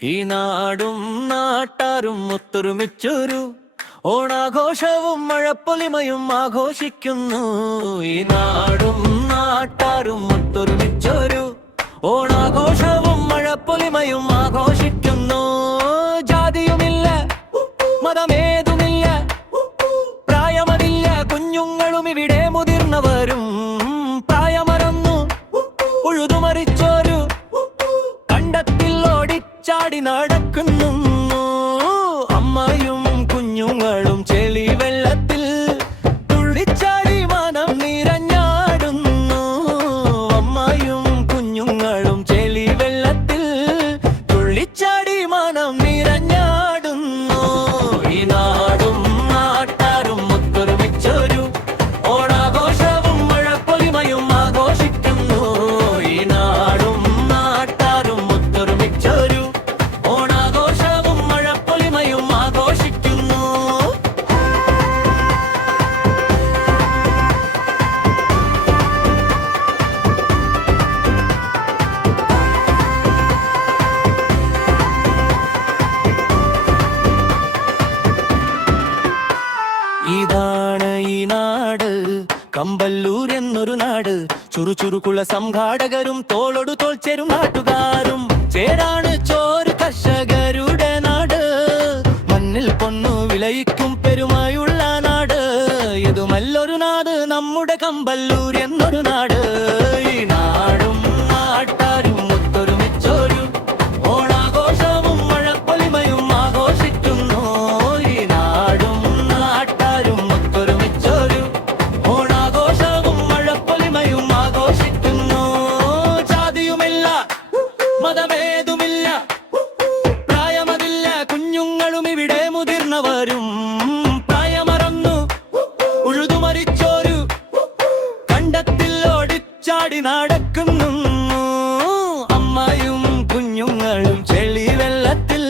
ഈ നാടും നാട്ടാരും ഒത്തൊരുമിച്ചൊരു ഓണാഘോഷവും മഴപ്പൊലിമയും ആഘോഷിക്കുന്നു. ഈ നാടും നാട്ടാരും ഒത്തൊരുമിച്ചൊരു ഓണാഘോഷവും മഴപ്പൊലിമയും ആഘോഷിക്കുന്നു. ജാതിയുമില്ല, മതമേതുമില്ല, പ്രായമതില്ല, കുഞ്ഞുങ്ങളും ഇവിടെ മുതിർന്നവരും പ്രായമറന്നു ഉഴുതുമറിച്ചൊരു കണ്ടത്തിൽ ഓടിച്ചാടി നടക്കുന്നു. അമ്മയും കുഞ്ഞുങ്ങളും ചെളി വെള്ളത്തിൽ തുള്ളിച്ചാടി മനം നിറഞ്ഞാടുന്നു. അമ്മയും കുഞ്ഞുങ്ങളും ചെളി വെള്ളത്തിൽ തുള്ളിച്ചാടി മനം നിറഞ്ഞാടുന്നു. ഈ നാടും നാട്ടാരും ഒത്തൊരുമിച്ചൊരു ഓണാഘോഷവും മഴപ്പൊലിമയും ആഘോഷിക്കുന്നു. ഈ നാടും നാട്ടാരും ഒത്തൊരുമിച്ചൊരു ഓണാഘോഷവും മഴപ്പൊലിമയും ആഘോഷിക്കുന്നു. ഇതാണ് ഈ നാട്, കമ്പല്ലൂർ എന്നൊരു നാട്. ചുറുചുറുക്കുള്ള സംഘാടകരും തോളൊടു തോൾ ചേരും നാട്ടുകാരും ചേരാണ് ചോറ് കർഷകരുടെ നാട്. മണ്ണിൽ പൊന്നു വിളയിക്കും പെരുമയുള്ള നാട്. ഇതുമല്ലൊരു നാട് നമ്മുടെ കമ്പല്ലൂർ എന്നൊരു നാട്. ഈ നാടും നാട്ടാരും ഒത്തൊരുമിച്ചൊരു ഓണാഘോഷവും മഴപ്പൊലിമയും ആഘോഷിക്കുന്നു. ഈ നാടും നാട്ടാരും ഒത്തൊരുമിച്ചൊരു ഓണാഘോഷവും മഴപ്പൊലിമയും ആഘോഷിക്കുന്നു. ജാതിയുമില്ല, മതമേതുമില്ല, പ്രായമതില്ല, കുഞ്ഞുങ്ങളും ഇവിടെ മുതിർന്നവരും പ്രായമറന്നു ഉഴുതുമറിച്ചോരു കണ്ടത്തിൽ ഓടിച്ചാടി നടക്കുന്നു. അമ്മയും കുഞ്ഞുങ്ങളും ചെളി വെള്ളത്തിൽ